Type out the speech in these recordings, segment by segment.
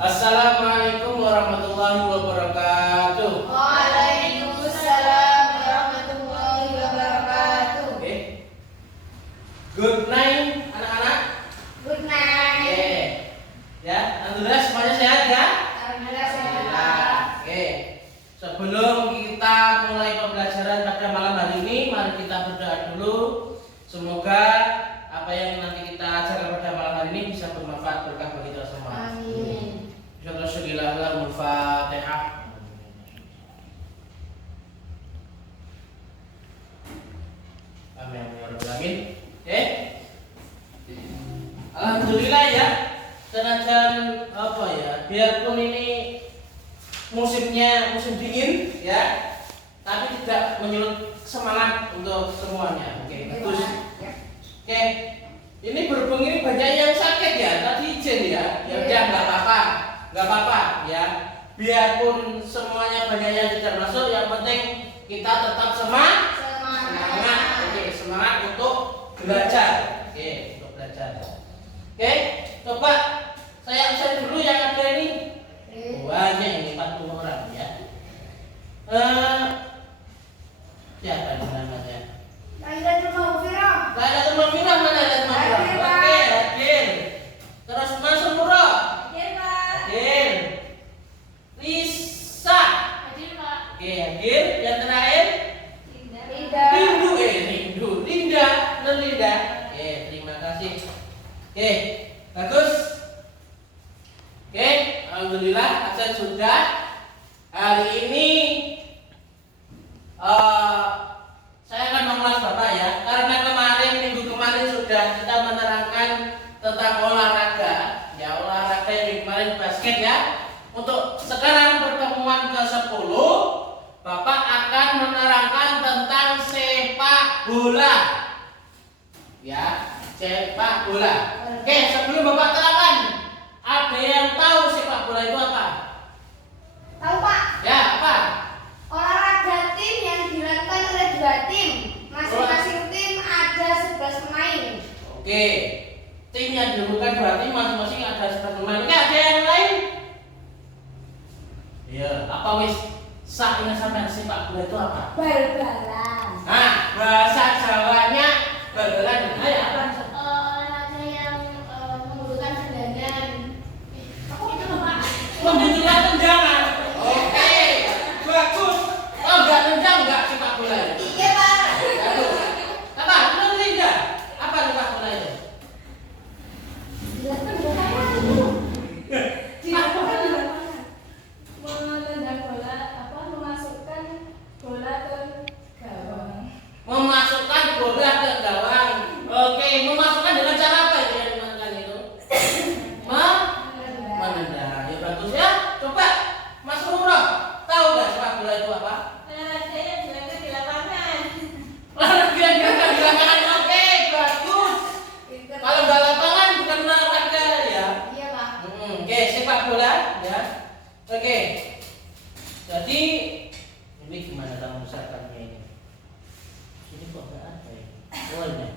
Assalamualaikum warahmatullahi wabarakatuh. Waalaikumsalam warahmatullahi wabarakatuh. Oke. Good night anak-anak. Good night. Oke. Ya, alhamdulillah semuanya sehat ya? Alhamdulillah sehat. Oke. Sebelum kita mulai pembelajaran pada malam hari ini, mari kita berdoa dulu. Semoga apa yang nanti kita ajarkan pada malam hari ini bisa bermanfaat berkah bagi kita semua. Amin. Al-Fatihah. Amin ya rabbal alamin. Alhamdulillah ya. Senajan apa ya, biarpun ini musimnya musim dingin ya, tapi tidak menyurut semangat untuk semuanya. Oke, bagus. Oke. Ini berhubung ini banyak yang sakit ya, tadi izin ya. Ya udah nggak apa-apa ya. Biarpun semuanya banyak yang tidak masuk, yang penting kita tetap semangat. Oke, semangat untuk belajar. Oke, untuk belajar. Oke, coba saya usahain dulu yang ada ini. Banyak ini 40 orang ya. Siapa namanya? Lailatul Maghfirah. Lailatul Maghfirah mana Lailatul Maghfirah? Oke, hadir. Terus Mas Nurul. Hadir, Pak. Hadir. Lisa. Hadir, Pak. Oke, hadir. Yang terakhir Linda. Linda. Linda. Oke, terima kasih. Oke, bagus. Oke, alhamdulillah absen sudah. Hari ini saya akan mengulas Bapak ya, karena minggu kemarin sudah kita menerangkan tentang olahraga ya, olahraga yang kemarin basket ya. Untuk sekarang pertemuan ke-10 Bapak akan menerangkan tentang sepak bola ya, sepak bola. Oke, sebelum Bapak terangkan, ada yang tahu sepak bola itu apa? Tahu, Pak? Ya, apa? Olahraga tim yang dilakukan oleh dua tim. Masing-masing tim ada 11 pemain. Oke, tim yang dilakukan dua tim masing-masing ada 11 pemain. Oke, ada yang lain? Ya, apa wis? Saatnya sampai sepak bola itu apa? Bal-balan. Nah, bahasa Jawanya bal-balan. Ayo, apa? Olahraga yang membutuhkan tendangan. Itu Pak. Membutuhkan tendangan. Oke, bagus. Oh, enggak tendang enggak sepak bola ya? Iya, Pak. Bagus. Apa? Belum Linda. Apa sepak bola itu? Dilakukan di lapangan itu. Dilakukan di lapangan. Menendang bola, memasukkan bola ke gawang. Memasukkan bola ke gawang. Oke, memasukkan dengan cara apa itu yang dimaksudkan itu? Menendang. Ya bagus ya. Coba Mas Ruro, tahu nggak sepak bola itu apa? Olahraga yang dilakukan di lapangan. Olahraga yang dilakukan di lapangan. Oke, bagus. Kalau nggak lapangan bukan olahraga ya. Iya, Pak. Oke, sepak bola ya. Oke. Jadi ini gimana cara misalkannya ini? Ini kok nggak ada ya? Oh ini.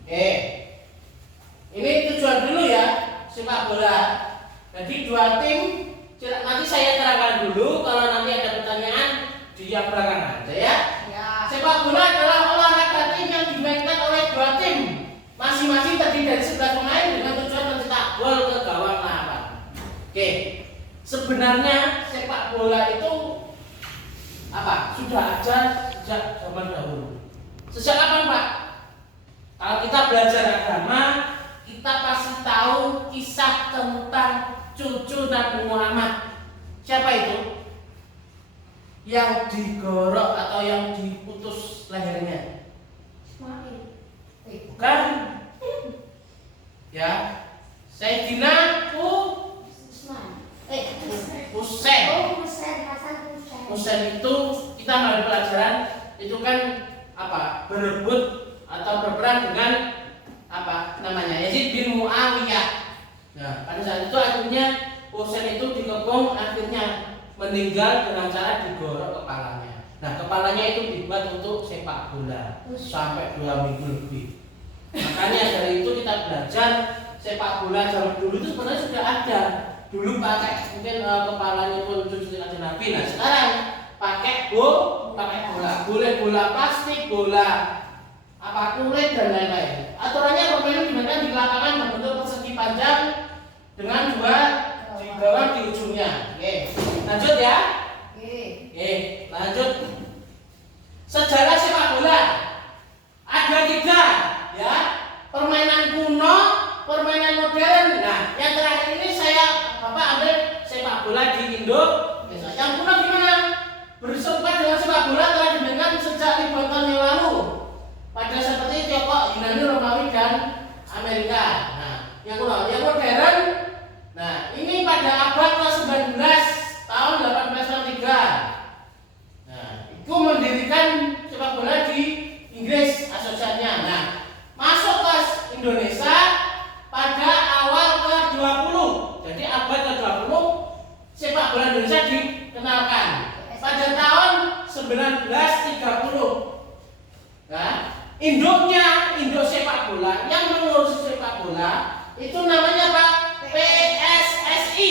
Oke. Ini tujuan dulu ya sepak bola. Jadi dua tim. Nanti saya terangkan dulu. Kalau nanti ada pertanyaan di yang belakang aja ya. Ya. Sepak bola adalah olahraga tim yang dimainkan oleh dua tim. Masing-masing terdiri dari 11 pemain dengan tujuan mencetak gol ke gawang lawan. Oke. Sebenarnya sepak bola itu apa? Sudah ada sejak zaman dahulu. Sejak kapan, Pak? Kalau kita belajar agama, kita pasti tahu kisah tentang cucu Nabi Muhammad. Siapa itu? Yang digorok atau yang diputus lehernya? Ismail. Bukan. Ya. Sayyidina Usman. Husain. Oh, Husain, Hasan Husain. Husain itu kita ambil pelajaran itu kan apa? Berebut atau berperang dengan apa namanya? Yazid bin Muawiyah. Nah, pada saat itu akhirnya Husain itu dikepung, akhirnya meninggal dengan cara digorok kepalanya. Nah, kepalanya itu dibuat untuk sepak bola sampai 2 minggu lebih. Makanya dari itu kita belajar sepak bola zaman dulu itu sebenarnya sudah ada. Dulu pakai mungkin kepalanya pun cuci kanjeng Nabi. Nah sekarang pakai bola, boleh bola plastik, bola apa kulit dan lain-lain. Aturannya permainan dimainkan di lapangan berbentuk persegi panjang dengan dua gawang di ujungnya. Oke, lanjut ya. Oke, lanjut. Sejarah sepak bola ada 3 ya. Permainan kuno, permainan modern. Nah, yang terakhir ini Bapak ambil sepak bola di Indonesia. Yang kuno gimana? Bersumpah dengan sepak bola telah dimainkan sejak ribuan tahun yang lalu. Pada seperti Tiongkok, Yunani, Romawi dan Amerika. Nah, yang kuno, yang modern. Nah, ini pada abad ke-19 tahun 1893. Nah, itu mendirikan sepak bola di Inggris asosiasinya. Nah, masuk ke Indonesia pada awal ke-20. Jadi abad ke-20 sepak bola Indonesia dikenalkan pada tahun 1930. Nah, induk sepak bola yang mengurus sepak bola itu namanya apa? PSSI.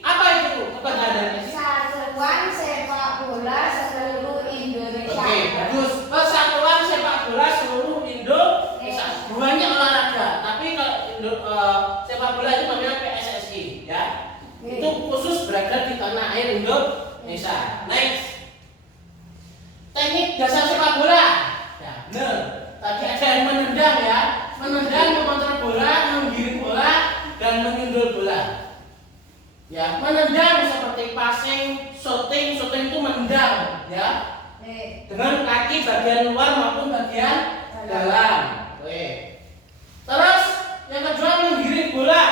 Apa itu kepanjangannya? Persatuan Sepak Bola Seluruh Indonesia. Oke, bagus. Persatuan Sepak Bola Seluruh Indonesia. Banyak olahraga, tapi kalau sepak bola itu namanya PSSI, ya. Itu khusus berada di tanah air Indonesia. Next. Teknik dasar sepak bola. Ya, benar. Tadi ada yang menendang ya, menendang, mengontrol bola, menggiring bola, dan menyundul bola. Ya, menendang seperti passing, shooting itu menendang, ya. Dengan kaki bagian luar maupun bagian dalam. Oke. Terus yang kedua menggiring bola.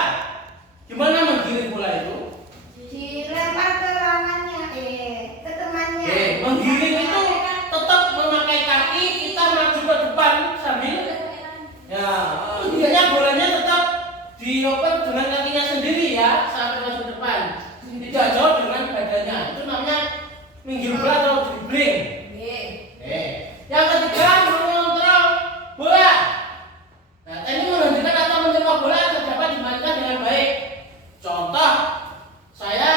Gimana menggiring bola itu? Dilempar ke lawannya, ke temannya. Menggiring itu tetap memakai kaki, kita maju ke depan sambil ya, intinya bolanya tetap dioper dengan kakinya sendiri ya sampai maju depan. Tidak jauh dengan badannya. Itu namanya menggiring bola atau dribbling. Yang ketiga mengontrol bola. Nah, teknik menghentikan atau menerima bola agar dapat dimainkan dengan baik. Contoh, saya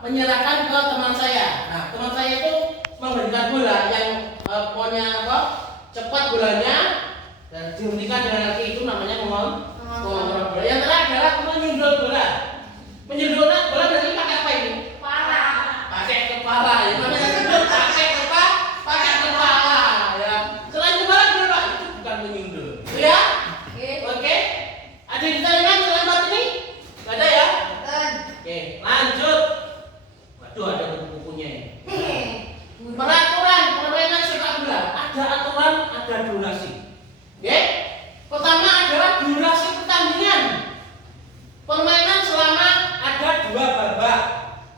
menyerahkan ke teman saya. Nah, teman saya itu menghentikan bola yang punya cepat bolanya dan dihentikan dengan kaki, itu namanya mengontrol bola. Yang terakhir adalah menyundul bola. Menyundul bola berarti pakai apa ini? Kepala. Pakai kepala. Yang namanya menyundul pakai kepala ya. Selain kepala berapa? Itu bukan menyundul. Itu ya? Oke. Ada yang ditanyakan selain batu ini? Gak ada ya? Oke, lanjut. Waduh, ada buku-bukunya ini. Peraturan permainan sepak bola. Ada aturan, ada durasi. Oke? Pertama adalah durasi pertandingan. Permainan selama ada 2 babak.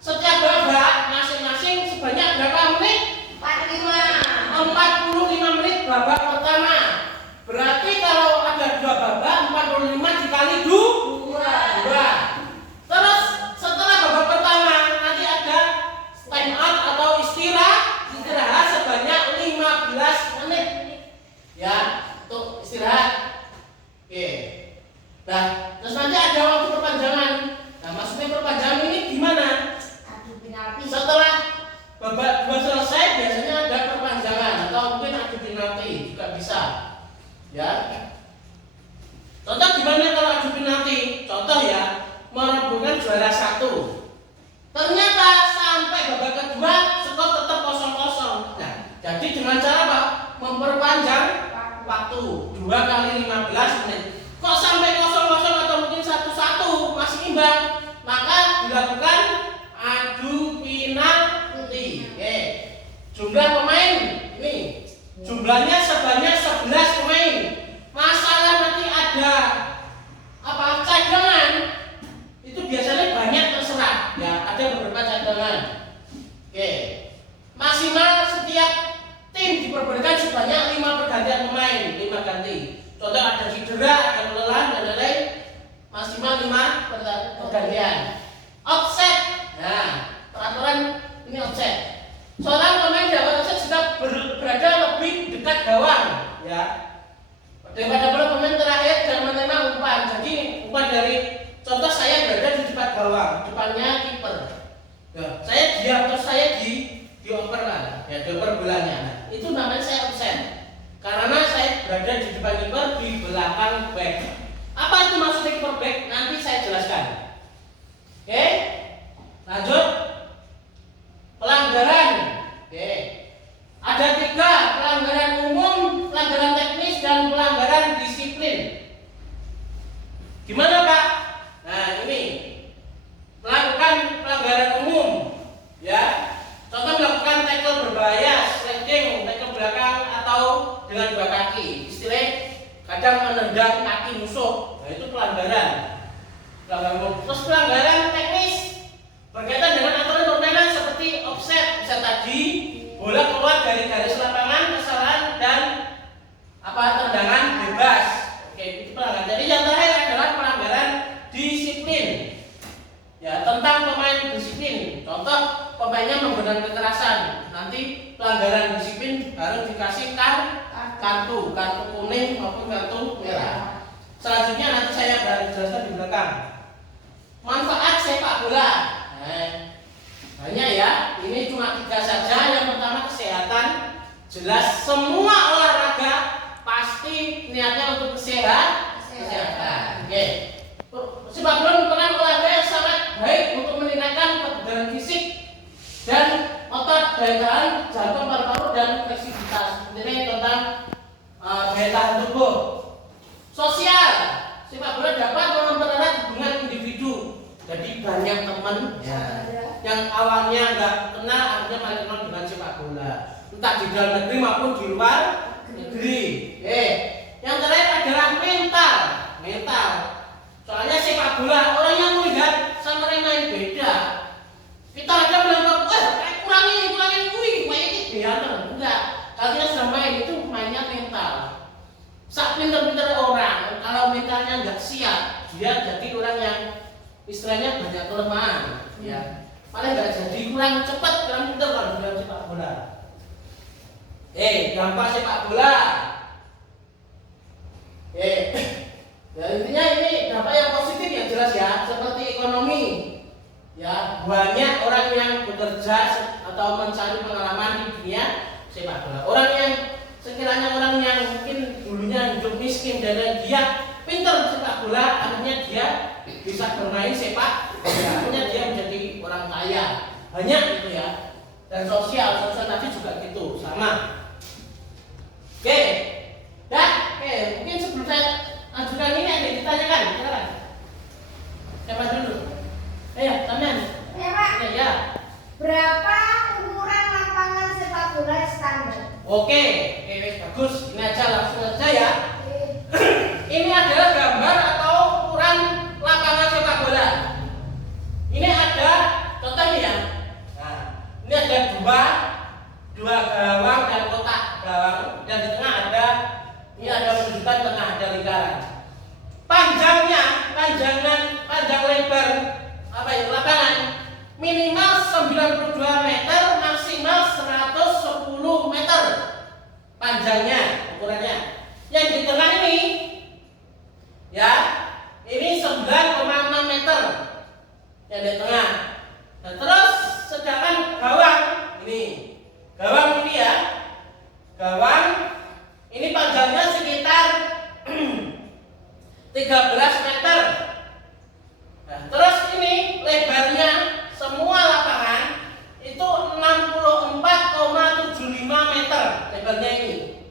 Setiap babak masing-masing sebanyak berapa menit? 45 menit babak pertama. Berarti kalau ada 2 babak, 45 dikali 2. Terus setelah babak pertama nanti ada time out atau istirahat sebanyak 15 menit. Ya, untuk istirahat. Oke. Nah, terus nanti ada waktu perpanjangan. Nah, maksudnya perpanjangan ini gimana? Adu penalti. Setelah babak 2 selesai biasanya ada perpanjangan atau mungkin adu penalti juga bisa. Ya. Contoh gimana kalau adu penalti? Contoh ya, merebutkan juara 1. Ternyata sampai babak kedua skor tetap 0-0. Nah, jadi dengan cara apa? Memperpanjang waktu 2 kali 15 menit. Kok sampai 0-0 atau mungkin 1-1 masih imbang? Maka dilakukan adu penalti. Oke. Jumlah pemain ini jumlahnya sebanyak 11 pemain. Masalah nanti ada cadangan. Itu biasanya banyak terserah. Ya, ada beberapa cadangan. Oke. Maksimal setiap tim diperbolehkan sebanyak 5 pergantian pemain, 5 ganti. Contoh ada cedera, ada kelelahan dan lain-lain. Maksimal 5 pergantian. Offset. Nah, peraturan ini offset. Seorang pemain dapat offset jika berada lebih dekat gawang, ya. Daripada pemain terakhir dan menerima umpan. Jadi umpan dari contoh saya berada di depan gawang, depannya kiper. Ya, saya diam terus saya dioper kan, ya dioper bolanya. Nah, itu namanya saya offset. Karena saya berada di depan kiper di belakang back. Apa itu maksudnya kiper back? Nanti saya jelaskan. Oke, lanjut. Pelanggaran. Oke. Ada 3 pelanggaran umum, pelanggaran teknis, dan pelanggaran disiplin. Gimana Pak? Nah ini melakukan pelanggaran umum, ya. Contoh melakukan tackle berbahaya, sliding, tackle belakang atau dengan 2 kaki. Istilah kadang menendang kaki musuh. Nah itu pelanggaran. Pelanggaran umum. Terus pelanggaran teknis berkaitan dengan aturan permainan seperti offset, bisa tadi bola keluar dari garis lapangan, kesalahan dan tendangan bebas. Oke, itu pelanggaran. Jadi yang terakhir adalah pelanggaran disiplin. Ya, tentang pemain disiplin. Contoh pemainnya menggunakan kekerasan. Nanti pelanggaran disiplin harus dikasih kartu kuning maupun kartu merah. Selanjutnya nanti saya akan jelaskan di belakang. Manfaat sepak bola. Banyak ya. Ini cuma 3 saja. Yang pertama kesehatan. Jelas semua olahraga pasti niatnya untuk kesehatan. Oke. Sepak bola merupakan olahraga yang sangat baik untuk meningkatkan kebugaran fisik dan otot, daya tahan, jantung, paru-paru dan fleksibilitas. Ini tentang daya tahan tubuh. Sosial. Sepak bola dapat mempererat hubungan individu. Jadi banyak teman ya, yang awalnya nggak kenal akhirnya paling kenal dengan sepak bola, entah di dalam negeri maupun di luar negeri. Yang terakhir adalah mental. Soalnya sepak bola orang yang melihat sama yang main beda. Kita ada bilang kurangi, ini biar enggak. Kalau sudah main itu mainnya mental. Sak pinter-pinter orang, kalau mentalnya nggak siap, dia jadi orang yang istilahnya banyak kelemahan, ya. Paling nggak jadi kurang cepat, kurang pintar kalau dalam sepak bola. Dampak sepak bola. Ya intinya ini dampak yang positif yang jelas ya, seperti ekonomi. Ya, banyak orang yang bekerja atau mencari pengalaman di dunia sepak bola. Orang yang sekiranya orang yang mungkin dulunya hidup miskin dan dia pintar sepak bola, akhirnya dia bisa bermain sepak bola, akhirnya dia menjadi orang kaya. Banyak gitu ya. Dan sosial tadi juga gitu, sama. Oke, mungkin sebelum saya lanjutkan ini ada yang ditanyakan, silakan. Siapa dulu? Tangan. Ya Pak. Ya. Berapa ukuran lapangan sepak bola standar? Oke, bagus. Ini aja langsung aja ya. Ini adalah gambar atau ukuran lapangan sepak bola. Ini ada contohnya ya. Nah, ini ada dua gawang dan kotak gawang, dan di tengah ini ada menunjukkan tengah ada lingkaran. Panjang lebar lapangan minimal 92 meter, maksimal 110 meter panjangnya ukurannya. Yang di tengah ini ya, ini 9,6 meter yang di tengah. Nah, terus sedangkan gawang ini ya, gawang ini panjangnya sekitar 13 meter. Nah, terus ini lebarnya semua lapangan itu 64,75 meter lebarnya ini.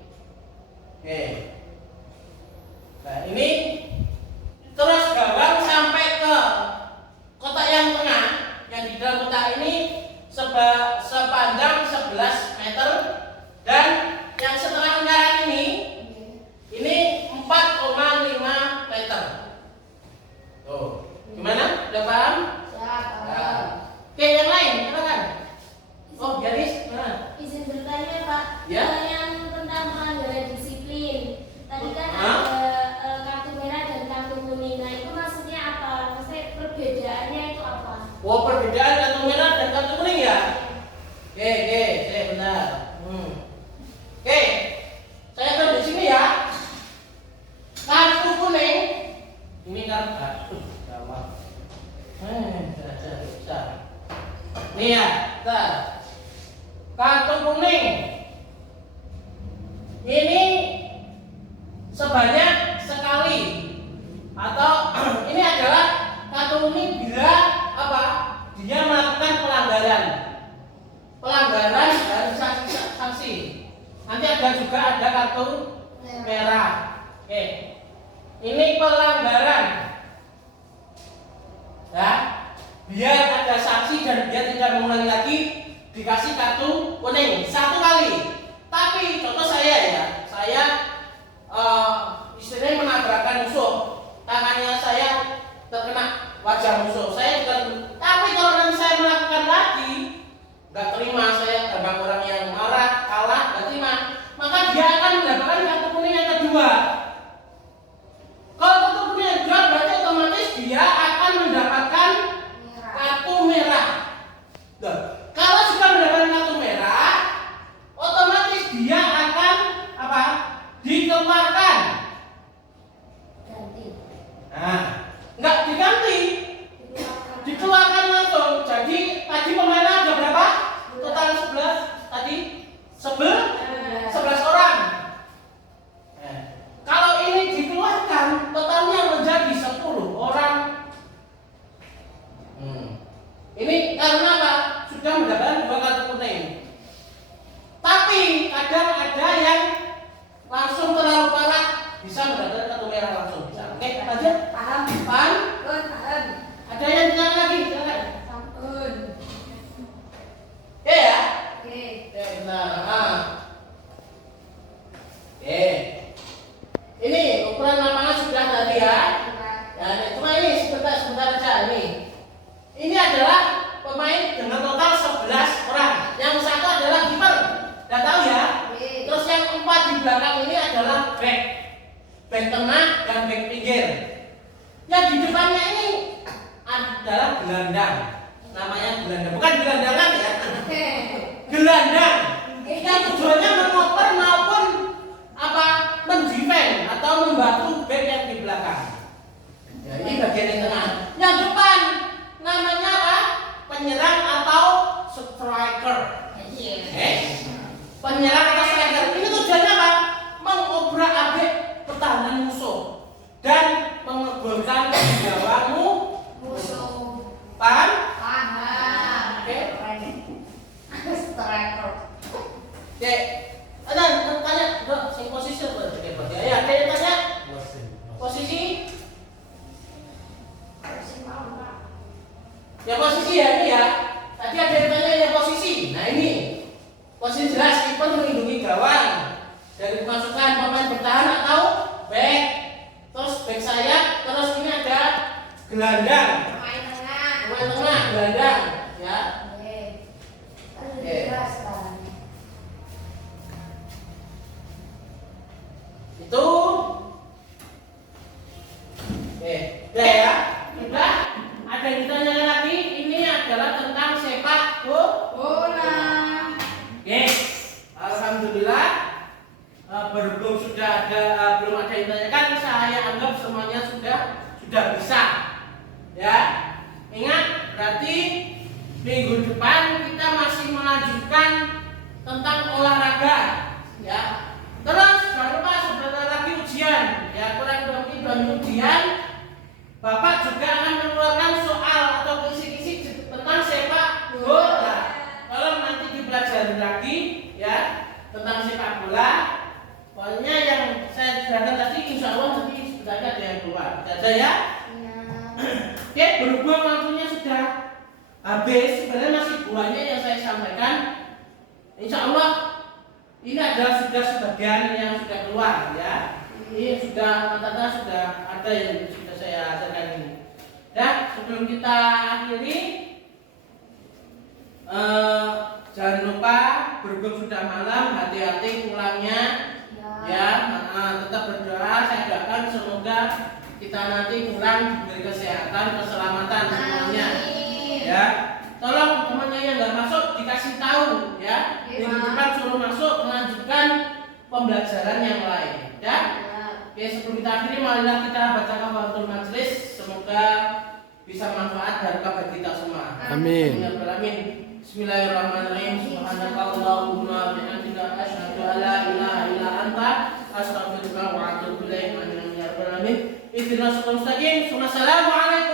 Oke. Nah, ini terus gawang sampai ke kotak yang tengah, yang di dalam kotak ini sepanjang 11 meter, dan yang setengah lingkaran ini 4,5 meter. Nih ya, bentar. Kartu kuning ini sebanyak sekali, atau ini adalah kartu kuning bila apa? Dia melakukan pelanggaran dari sanksi. Nanti ada juga ada kartu merah. Oke, ini pelanggaran, ya. Biar ada sanksi dan dia tidak mengulangi lagi, dikasih kartu kuning 1 kali. Tapi contoh saya ya, saya istilahnya menabrakkan musuh, tangannya saya terkena wajah musuh, saya juga. Tapi kalau nanti saya melakukan lagi, nggak terima, saya sebagai orang yang marah, kalah, nggak terima, maka dia akan mendapatkan kartu kuning yang kedua. Kalau kartu kuning yang kedua berarti otomatis dia akan mendapatkan kartu merah. Nah, kalau sudah mendapatkan kartu merah, otomatis dia akan apa? Dikeluarkan. Ganti. Nah, nggak diganti, dikeluarkan langsung. Jadi tadi pemainnya ada berapa? Total 11 tadi 11 orang. Nah, kalau ini dikeluarkan, totalnya menjadi 10 orang. Ini karena apa? Sudah mendapatkan 2 kartu kuning. Tapi kadang ada yang langsung terlalu parah, bisa mendapatkan kartu merah langsung. Bisa. Oke, lanjut. Paham? Paham? Paham. Ada yang tanya lagi? Silakan. Sampun. Oke ya? Oke. Oke, nah. Oke. Ini ukuran lapangan sudah tadi ya. Ya, cuma ini sebentar aja ini. Ini adalah pemain dengan total 11 orang. Yang satu adalah kiper. Udah tahu ya? Terus yang 4 di belakang ini adalah back tengah dan back pinggir. Yang di depannya ini adalah gelandang. Namanya gelandang. Bukan gelandangan ya. Gelandang. Yang tujuannya mengoper maupun apa? Mendefend atau membantu back yang di belakang. Ya, ini bagian yang tengah. Yang depan namanya apa? Penyerang atau striker. Penyerang atau striker. Ini tujuannya apa? Mengobrak-abrik pertahanan musuh dan mengebolkan gawangmu Musuh. Paham? Paham. Oke. Striker. Oke. Tanya, Dok, sing posisi apa? Ya, ada yang tanya? Posisi? Ya posisi ya ini ya. Tadi ada yang tanya ya posisi. Nah ini posisi jelas, kiper melindungi gawang dari pemasukan pemain bertahan atau back. Terus back sayap. Terus ini ada gelandang. Pemain tengah. Pemain tengah gelandang. Ya. Oke. Jelas kan. Itu. Oke. Udah ya. Sudah. Ada yang ditanyakan lagi? Ini adalah tentang sepak Bola. Oke, alhamdulillah. Berhubung sudah ada belum ada yang ditanyakan, saya anggap semuanya sudah bisa. Ya, ingat berarti minggu depan kita masih melanjutkan tentang olahraga. Ya, terus jangan lupa sebentar lagi ujian. Ya, kurang lebih 2 minggu ujian. Bapak juga akan mengeluarkan soal atau kisi-kisi tentang sepak bola. Kalau nanti dipelajari lagi ya tentang sepak bola, pokoknya yang saya jelaskan tadi insya Allah nanti sebentar ada yang keluar. Ada ya? Oke, berhubung waktunya sudah habis, sebenarnya masih banyak yang saya sampaikan. Insya Allah ini adalah sudah sebagian yang sudah keluar ya. Ini sudah rata-rata sudah ada yang sudah saya ajarkan ini. Dan sebelum kita akhiri, jangan lupa berhubung sudah malam, hati-hati pulangnya. Ya, tetap berdoa. Saya doakan semoga kita nanti pulang diberi kesehatan, keselamatan semuanya. Ya, tolong temannya yang nggak masuk dikasih tahu ya. Minggu depan suruh masuk melanjutkan pembelajaran yang lain. Ya. Oke, sebelum kita akhiri, marilah kita baca kafaratul majelis. Semoga bisa manfaat dan kabar kita semua. Amin. Amin. Bismillahirrahmanirrahim. Subhanakallahumma bihamdika asyhadu an la ilaha illa anta astaghfiruka wa atubu ilaik. Amin ya rabbal alamin. Ihdinas siratal mustaqim. Wassalamu alaikum